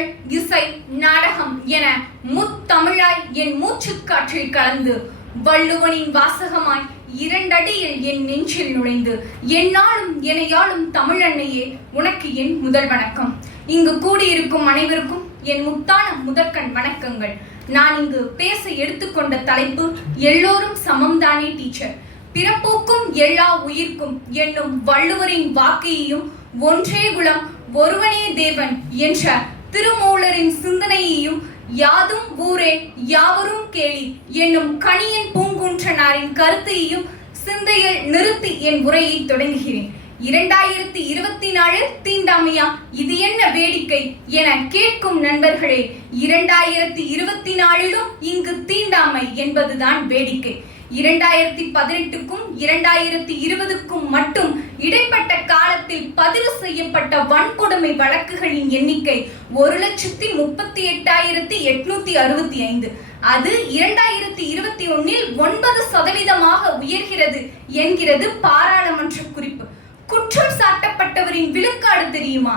இதழ் இசை நாடகம் என முத்தமிழாய் என் மூச்சு காற்றில் கலந்து வள்ளுவனின் வாசகமாய் இரண்டடியில் என் நெஞ்சில் நுழைந்து என்னாலும் எனையாளும் தமிழன்னையே உனக்கு என் முதல் வணக்கம். இங்கு கூடியிருக்கும் அனைவருக்கும் என் முத்தான முதற்கண் வணக்கங்கள். நான் இங்கு பேச எடுத்துக்கொண்ட தலைப்பு எல்லோரும் சமம்தானே டீச்சர். பிறப்போக்கும் எல்லா உயிர்க்கும் என்னும் வள்ளுவரின் வாக்கையையும் ஒன்றே குலம் ஒருவனே தேவன் என்ற திருமூலரின் சிந்தனையையும் யாதும் ஊரே யாவரும் கேளி என்னும் கணியன் பூங்குன்றனாரின் கருத்தையும் சிந்தையில் நிறுத்தி என் உரையை தொடங்குகிறேன். இரண்டாயிரத்தி இருபத்தி நாலு தீண்டாமையா இது என்ன வேடிக்கை என கேட்கும் நண்பர்களே இரண்டாயிரத்தி இருபத்தி நாலிலும் இங்கு தீண்டாமை என்பதுதான் வேடிக்கை. இரண்டாயிரத்தி பதினெட்டுக்கும் இரண்டாயிரத்தி இருபதுக்கும் மட்டும் இடைப்பட்ட காலத்தில் பதிவு செய்யப்பட்ட வன்கொடுமை வழக்குகளின் எண்ணிக்கை ஒரு லட்சத்தி முப்பத்தி எட்டாயிரத்தி எட்நூத்தி அறுபத்தி ஐந்து. அது இரண்டாயிரத்தி இருபத்தி ஒன்னில் ஒன்பது சதவீதமாக உயர்கிறது என்கிறது பாராளுமன்ற குறிப்பு. குற்றம் சாட்டப்பட்டவரின் விழுக்காடு தெரியுமா?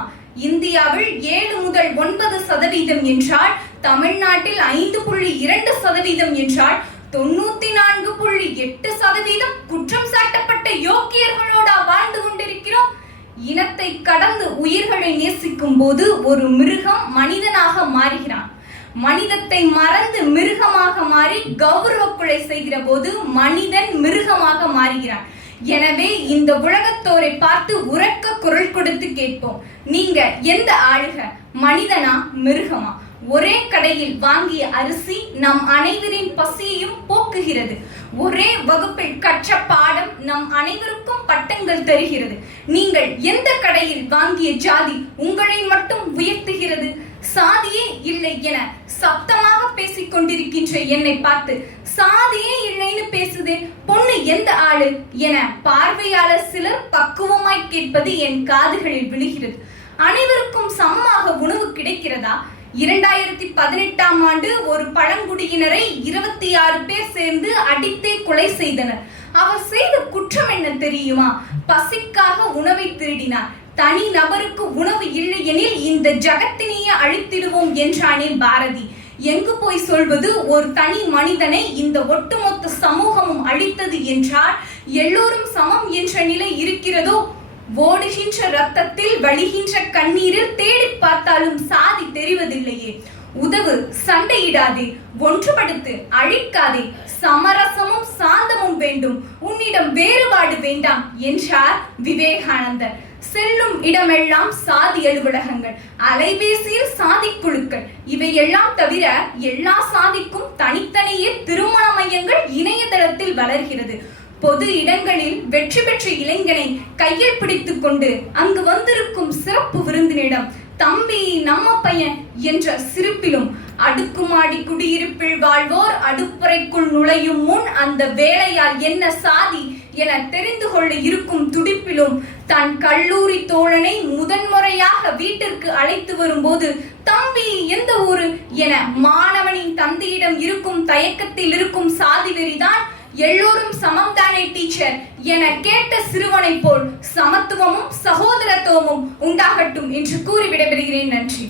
இந்தியாவில் ஏழு முதல் ஒன்பது சதவீதம் என்றால் தமிழ்நாட்டில் ஐந்து புள்ளி இரண்டு சதவீதம் என்றால் தொண்ணூத்தி நான்கு புள்ளி எட்டு சதவீதம் குற்றம் சாட்டப்பட்ட யோக்கியர்களோட இனத்தை கடந்து உயிர்களை நேசிக்கும் போது ஒரு மிருகம் மனிதனாக மாறுகிறான். மனிதத்தை மறந்து மிருகமாக மாறி கௌரவ கொலை செய்கிற போது மனிதன் மிருகமாக மாறுகிறான். எனவே இந்த உலகத்தோரை பார்த்து உறக்க குரல் கொடுத்து கேட்போம். நீங்க எந்த ஆளுக? மனிதனா? மிருகமா? ஒரே கடையில் வாங்கிய அரிசி நம் அனைவரின் பசியையும் போக்குகிறது. ஒரே வகுப்பில் கற்ற பாடம் நம் அனைவருக்கும் பட்ட நியாயங்கள் தருகிறது. நீங்கள் எந்த கடையில் வாங்கிய ஜாதி உங்களை மட்டும் உயர்த்துகிறது? சாதியே இல்லை என சத்தமாக பேசிக் கொண்டிருக்கின்ற என்னை பார்த்து சாதியே இல்லைன்னு பேசுதே பொண்ணு எந்த ஆளு? என பார்வையாளர் சிலர் பக்குவமாய் கேட்பது என் காதுகளில் விழுகிறது. அனைவருக்கும் சமமாக உணவு கிடைக்கிறதா? இரண்டாயிரத்தி பதினெட்டாம் ஆண்டு ஒரு பழங்குடியினரை இருபத்தி ஆறு பேர் சேர்ந்து அடித்தே கொலை செய்தனர். அவர் செய்த குற்றம் என்ன தெரியுமா? பசிக்காக உணவை திருடினார். தனி நபருக்கு உணவு இல்லை எனில் இந்த ஜகத்தினையே அழித்திடுவோம் என்றானே பாரதி. எங்கு போய் சொல்வது? ஒரு தனி மனிதனை இந்த ஒட்டுமொத்த சமூகமும் அழித்தது என்றால் எல்லோரும் சமம் என்ற நிலை இருக்கிறதோ? ஓடுகின்ற ரத்தத்தில் வழிகின்ற கண்ணீரில் தேடி பார்த்தாலும் சாதி தெரிவதில்லையே. உதவு சண்டையிடாதே ஒன்றுபடுத்து அழிக்காதே சமரசமும் சாந்த வேண்டும். உன்னிடம் வேறுபாடு வேண்டாம் என்றார் விவேகானந்தர். செல்லும் இடமெல்லாம் சாதி அலுவலகங்கள் அலைபேசியில் சாதி குழுக்கள். இவையெல்லாம் தவிர எல்லா சாதிக்கும் தனித்தனியே திருமண மையங்கள் இணையதளத்தில் வளர்கிறது. பொது இடங்களில் வெற்றி பெற்ற இளைஞனை கையில் பிடித்துக் கொண்டு அங்கு வந்திருக்கும் சிறப்பு விருந்தினிடம் தம்பி நம்ம பையன் என்ற சிரிப்பிலும் அடுக்குமாடி குடியிருப்பில் வாழ்வோர் அடுப்புறைக்குள் நுழையும் முன் அந்த வேலையால் என்ன சாதி என தெரிந்து கொள்ள இருக்கும் துடிப்பிலும் தன் கல்லூரி தோழனை முதன்முறையாக வீட்டிற்கு அழைத்து வரும்போது தம்பி எந்த ஊரு? என மாணவனின் தந்தையிடம் இருக்கும் தயக்கத்தில் இருக்கும் சாதி வெறிதான் எல்லோரும் சமம் தானே டீச்சர் என கேட்ட சிறுவனை போல் சமத்துவமும் சகோதரத்துவமும் உண்டாகட்டும் என்று கூறி விடைபெறுகிறேன் நன்றி.